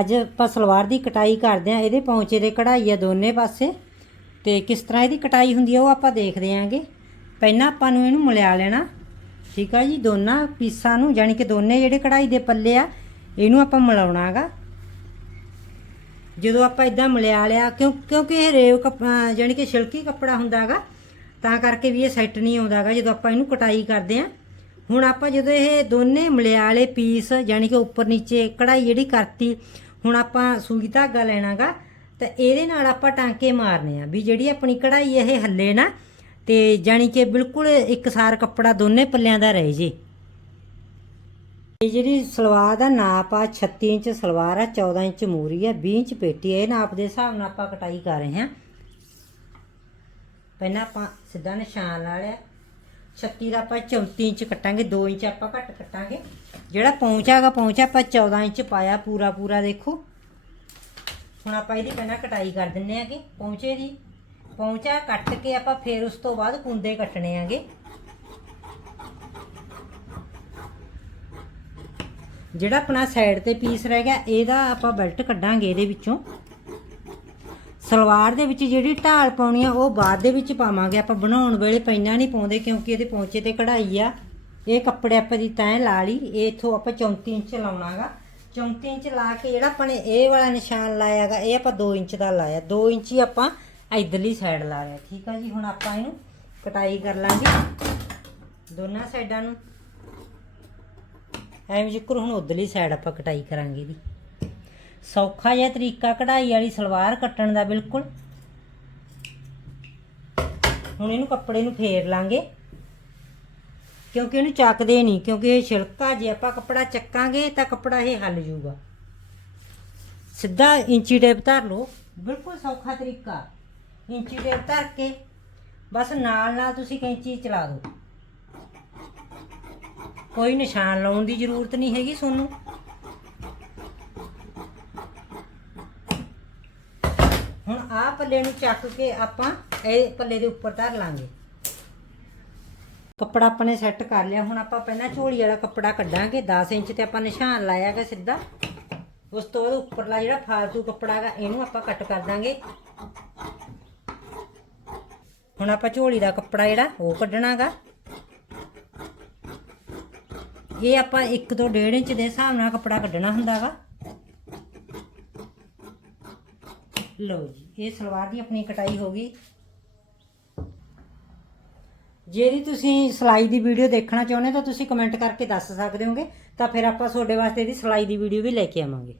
ਅੱਜ ਆਪਾਂ ਸਲਵਾਰ ਦੀ ਕਟਾਈ ਕਰਦੇ ਆਂ ਇਹਦੇ ਪੌਂਚੇ ਦੇ ਕਢਾਈ ਆ ਦੋਨੇ ਪਾਸੇ। ਤੇ ਕਿਸ ਤਰ੍ਹਾਂ ਇਹਦੀ ਕਟਾਈ ਹੁੰਦੀ ਆ ਉਹ ਆਪਾਂ ਦੇਖਦੇ ਆਂਗੇ। ਪਹਿਲਾਂ ਆਪਾਂ ਨੂੰ ਇਹਨੂੰ ਮਿਲਾ ਲੈਣਾ, ਠੀਕ ਆ ਜੀ? ਦੋਨਾਂ ਪੀਸਾਂ ਨੂੰ ਯਾਨੀ ਕਿ ਦੋਨੇ ਜਿਹੜੇ ਕਢਾਈ ਦੇ ਪੱਲੇ ਆ, ਇਹਨੂੰ ਆਪਾਂ ਮਿਲਾਉਣਾਗਾ। ਜਦੋਂ ਆਪਾਂ ਇਦਾਂ ਮਿਲਾ ਲਿਆ, ਕਿਉਂ, ਕਿਉਂਕਿ ਇਹ ਰੇਵ ਕੱਪੜਾ ਯਾਨੀ ਕਿ ਛਿਲਕੀ ਕੱਪੜਾ ਹੁੰਦਾਗਾ, ਤਾਂ ਕਰਕੇ ਵੀ ਇਹ ਸੈੱਟ ਨਹੀਂ ਆਉਂਦਾਗਾ ਜਦੋਂ ਆਪਾਂ ਇਹਨੂੰ ਕਟਾਈ ਕਰਦੇ ਆਂ ਹੁਣ ਆਪਾਂ ਜਦੋਂ ਇਹ ਦੋਨੇ ਮਲਿਆਲੇ ਪੀਸ ਯਾਨੀ ਕਿ ਉੱਪਰ ਨੀਚੇ ਕਢਾਈ ਜਿਹੜੀ ਕਰਤੀ, ਹੁਣ ਆਪਾਂ ਸੂਈ ਧਾਗਾ ਲੈਣਾਗਾ, ਤਾਂ ਇਹਦੇ ਨਾਲ ਆਪਾਂ ਟਾਂਕੇ ਮਾਰਨੇ ਆ ਵੀ ਜਿਹੜੀ ਆਪਣੀ ਕਢਾਈ ਇਹ ਹੱਲੇ ਨਾ, ਤੇ ਯਾਨੀ ਕਿ ਬਿਲਕੁਲ ਇੱਕਸਾਰ ਕੱਪੜਾ ਦੋਨੇ ਪੱਲਿਆਂ ਦਾ ਰਹੇ ਜੀ। ਇਹ ਜਿਹੜੀ ਸਲਵਾਰ ਦਾ ਨਾਪ ਆ 36 ਇੰਚ ਸਲਵਾਰ ਆ 14 ਇੰਚ ਮੂਰੀ ਆ 20 ਇੰਚ ਪੇਟੀ ਇਹ ਨਾਪ ਦੇ ਹਿਸਾਬ ਨਾਲ ਆਪਾਂ ਕਟਾਈ ਕਰ ਰਹੇ ਹਾਂ। ਪਹਿਲਾਂ ਆਪਾਂ ਸਿੱਧਾ ਨਿਸ਼ਾਨ ਲਾ ਲਿਆ। 36 ਦਾ ਆਪਾਂ 34 ਇੰਚ ਕੱਟਾਂਗੇ 2 ਇੰਚ ਆਪਾਂ ਘੱਟ ਕੱਟਾਂਗੇ। ਜਿਹੜਾ ਪੌਂਚਾ ਹੈਗਾ ਪੌਂਚਾ ਆਪਾਂ 14 ਇੰਚ ਪਾਇਆ ਪੂਰਾ ਪੂਰਾ ਦੇਖੋ। ਹੁਣ ਆਪਾਂ ਇਹਦੀ ਪਹਿਲਾਂ ਕਟਾਈ ਕਰ ਦਿੰਨੇ ਆਗੇ ਪਹੁੰਚੇ ਦੀ। ਪਹੁੰਚਾ ਕੱਟ ਕੇ ਆਪਾਂ ਫੇਰ ਉਸ ਤੋਂ ਬਾਅਦ ਕੁੰਦੇ ਕੱਟਣੇ ਆਗੇ। ਜਿਹੜਾ ਆਪਣਾ ਸਾਈਡ ਤੇ ਪੀਸ ਰਹਿ ਗਿਆ, ਇਹਦਾ ਆਪਾਂ ਬੈਲਟ ਕੱਢਾਂਗੇ ਇਹਦੇ ਵਿੱਚੋਂ। ਸਲਵਾਰ ਦੇ ਵਿੱਚ ਜਿਹੜੀ ਢਾਲ ਪਾਉਣੀ ਆ, ਉਹ ਬਾਅਦ ਦੇ ਵਿੱਚ ਪਾਵਾਂਗੇ। ਆਪਾਂ ਬਣਾਉਣ ਵੇਲੇ ਪਹਿਲਾਂ ਨਹੀਂ ਪਾਉਂਦੇ, ਕਿਉਂਕਿ ਇਹਦੇ ਪੌਂਚੇ ਤੇ ਕਢਾਈ ਆ। ਇਹ ਕੱਪੜੇ ਆਪਾਂ ਦੀ ਤੈਂ ਲਾ ਲਈ। ਇਹ ਇਥੋਂ ਆਪਾਂ 34 ਇੰਚ ਲਾਉਣਾਗਾ। 34 ਇੰਚ ਲਾ ਕੇ ਜਿਹੜਾ ਆਪਾਂ ਨੇ ਇਹ ਵਾਲਾ ਨਿਸ਼ਾਨ ਲਾਇਆਗਾ, ਇਹ ਆਪਾਂ 2 ਇੰਚ ਦਾ ਲਾਇਆ। 2 ਇੰਚ ਹੀ ਆਪਾਂ ਇਧਰਲੀ ਸਾਈਡ ਲਾ ਲਿਆ। ਠੀਕ ਆ ਜੀ, ਹੁਣ ਆਪਾਂ ਇਹਨੂੰ ਕਟਾਈ ਕਰ ਲਾਂਗੇ। ਦੋਨਾਂ ਸਾਈਡਾਂ ਨੂੰ। ਐਵੇਂ ਜਿਕਰ ਹੁਣ ਉਧਰਲੀ ਸਾਈਡ ਆਪਾਂ ਕਟਾਈ ਕਰਾਂਗੇ ਇਹਦੀ ਸੌਖਾ ਜਿਹਾ ਤਰੀਕਾ ਕਢਾਈ ਵਾਲੀ ਸਲਵਾਰ ਕੱਟਣ ਦਾ ਬਿਲਕੁਲ। ਹੁਣ ਇਹਨੂੰ ਕੱਪੜੇ ਨੂੰ ਫੇਰ ਲਾਂਗੇ। ਕਿਉਂਕਿ ਇਹਨੂੰ ਚੱਕਦੇ ਨਹੀਂ, ਕਿਉਂਕਿ ਇਹ ਛਿਲਕਾ, ਜੇ ਆਪਾਂ ਕੱਪੜਾ ਚੱਕਾਂਗੇ ਤਾਂ ਕੱਪੜਾ ਇਹ ਹੱਲ ਜੂਗਾ। ਸਿੱਧਾ ਇੰਚੀ ਟੇਪ ਧਰ ਲਓ। ਬਿਲਕੁਲ ਸੌਖਾ ਤਰੀਕਾ। ਇੰਚੀ ਟੇਪ ਧਰ ਕੇ ਬਸ ਨਾਲ ਨਾਲ ਤੁਸੀਂ ਕੈਂਚੀ ਚਲਾ ਦਿਓ। ਕੋਈ ਨਿਸ਼ਾਨ ਲਾਉਣ ਦੀ ਜ਼ਰੂਰਤ ਨਹੀਂ ਹੈਗੀ ਤੁਹਾਨੂੰ। ਹੁਣ ਆਹ ਪੱਲੇ ਨੂੰ ਚੱਕ ਕੇ ਆਪਾਂ ਇਹ ਪੱਲੇ ਦੇ ਉੱਪਰ ਧਰ ਲਾਂਗੇ। ਕੱਪੜਾ ਆਪਾਂ ਨੇ ਸੈੱਟ ਕਰ ਲਿਆ, ਹੁਣ ਆਪਾਂ ਪਹਿਲਾਂ ਝੋਲੀ ਵਾਲਾ ਕੱਪੜਾ ਕੱਢਾਂਗੇ 10 ਇੰਚ ਤੇ ਆਪਾਂ ਨਿਸ਼ਾਨ ਲਾਇਆਗਾ ਸਿੱਧਾ। ਉਸ ਤੋਂ ਬਾਅਦ ਉੱਪਰਲਾ ਜਿਹੜਾ ਫਾਲਤੂ ਕੱਪੜਾ ਹੈਗਾ, ਇਹਨੂੰ ਆਪਾਂ ਕੱਟ ਕਰ ਦਾਂਗੇ। ਹੁਣ ਆਪਾਂ ਝੋਲੀ ਦਾ ਕੱਪੜਾ ਜਿਹੜਾ, ਉਹ ਕੱਢਣਾਗਾ। ਇਹ ਆਪਾਂ 1 ਤੋਂ 1.5 ਇੰਚ ਦੇ ਹਿਸਾਬ ਨਾਲ ਕੱਪੜਾ ਕੱਢਣਾ ਹੁੰਦਾਗਾ। ਲਓ ਜੀ, ਇਹ ਸਲਵਾਰ ਦੀ ਆਪਣੀ ਕਟਾਈ ਹੋ ਗਈ। ਜਿਹੜੀ ਤੁਸੀਂ ਸਿਲਾਈ ਦੀ ਵੀਡੀਓ ਦੇਖਣਾ ਚਾਹੁੰਦੇ ਤਾਂ ਤੁਸੀਂ ਕਮੈਂਟ ਕਰਕੇ ਦੱਸ ਸਕਦੇ ਹੋਗੇ, ਤਾਂ ਫਿਰ ਆਪਾਂ ਤੁਹਾਡੇ ਵਾਸਤੇ ਇਹਦੀ ਸਿਲਾਈ ਦੀ ਵੀਡੀਓ ਵੀ ਲੈ ਕੇ ਆਵਾਂਗੇ।